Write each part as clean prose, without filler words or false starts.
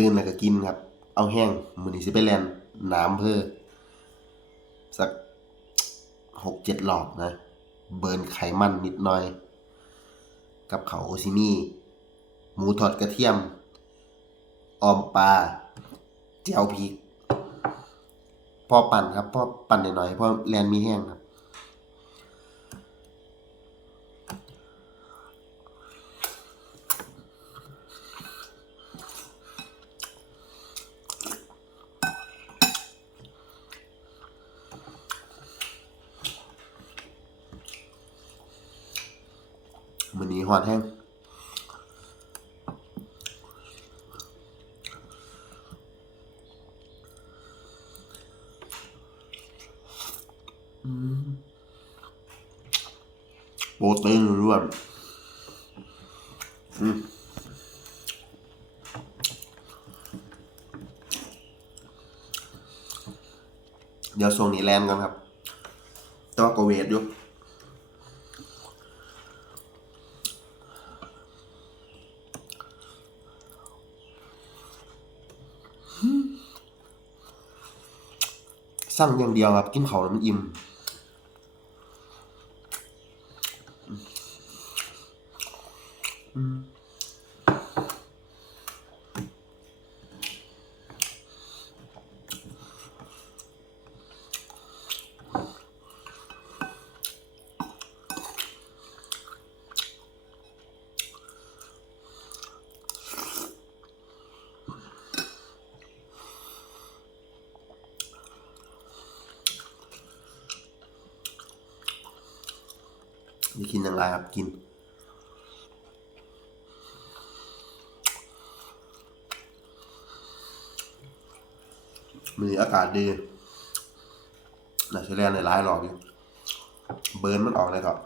ตื่นแล้วก็กินครับเอาแห้งมื้อนี้สิไปแล่นน้ำเภอสัก6-7 รอบนะเบิร์นไขมันนิดหน่อยกับเขาวก็สิมีหมูทอดกระเทียมออมปลาแจ่วพริกพอปั่นครับพอปั่นหน่อยๆพอแล่นมีแห้งครับมื้อนี้ฮ้อนแฮงโปรตีนล้วนเดี๋ยวช่วงนี้แล่นก่อนครับแต่ว่าก็เวทอยู่สั่งอย่างเดียวครับกินข้าวแล้วมันอิ่มจะกินอย่างไรครับกินมื้อนี้อากาศดีน่าสิแล่นได้หลายรอบอยู่เบิร์นมันออกเลยครับ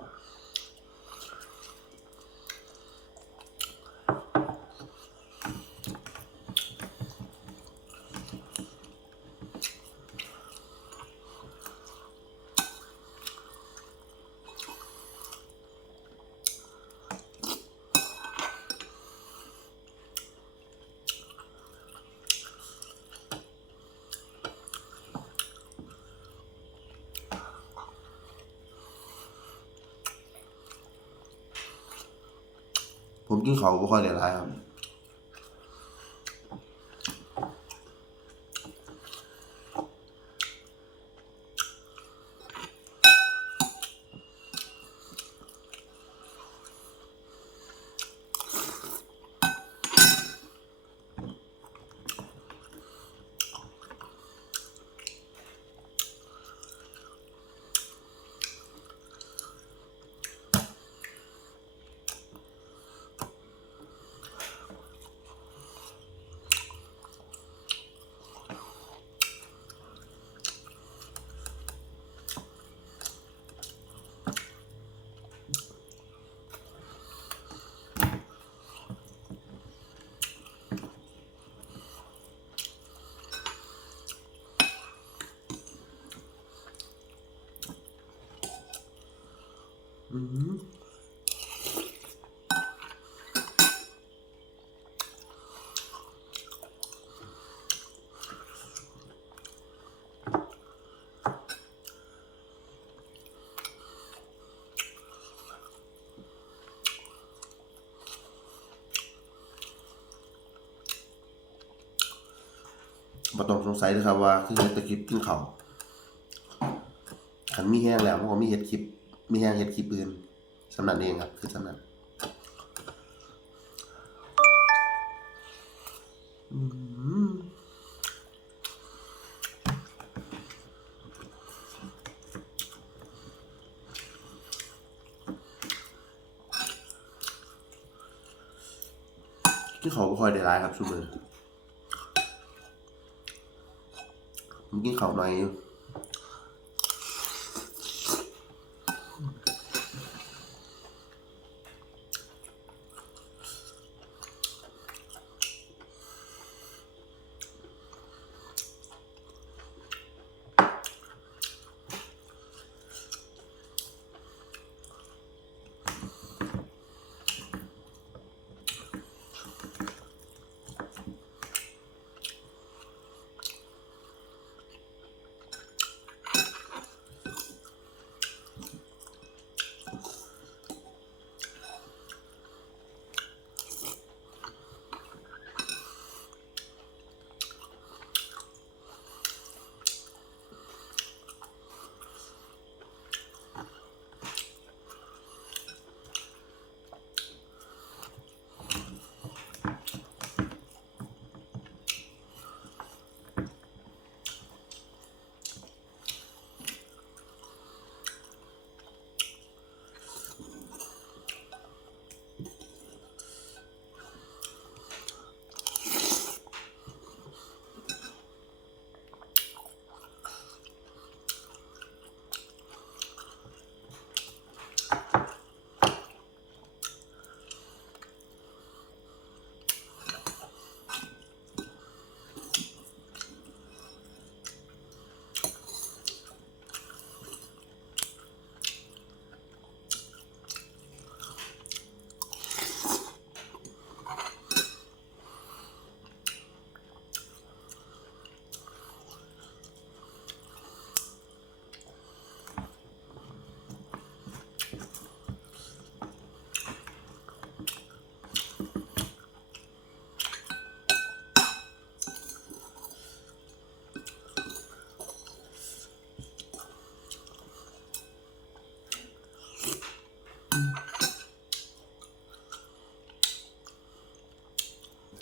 ผมกินข้าวบ่ค่อยได้หลายครับบ่ต้องสงสัยเด้อครับว่าคือเฮ็ดแต่คลิปกินข้าวคันมีแรงแล้วผมก็มีเฮ็ดคลิปมีแรงเฮ็ดคลิปอื่นส่ำนั้นเองครับคือส่ำนั้นกินข้าวบ่ค่อยได้หลายครับซุมื้อผมกินข้าวน้อยอยู่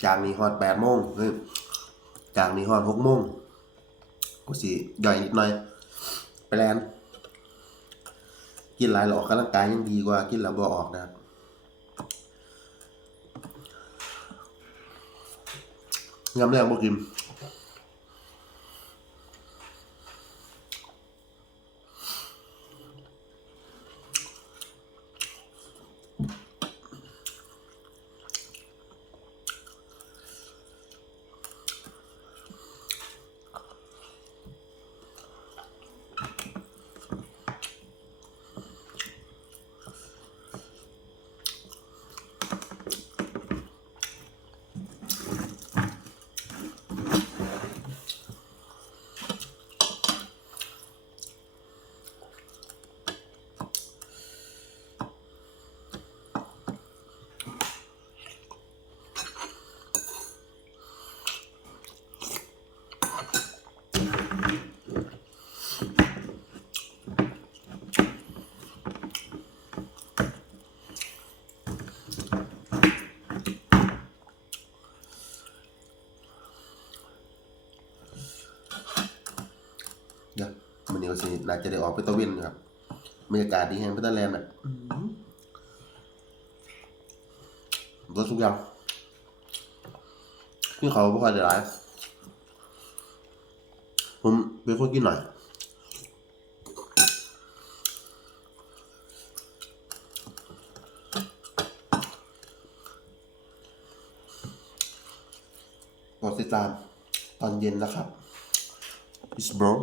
จากนี้ฮอด8 โมงจากนี้ฮอด6 โมงกูสิย่อยนิดหน่อยไปแลนกินหลายหลอกกำลังกายยังดีกว่ากินแล้วบ่ออกนะครับยำแรกบ่กินเดี๋ยวมันนี้ก็สิน่าจะได้ออกไปตะเวนครับบรรยากาศดีแฮงไปตะแลนด์แบบรสทุกอย่างที่เขาบ่ค่อยได้หลายผมเป็นคนกินหน่อยรอติดตามตอนเย็นนะครับ Peace bro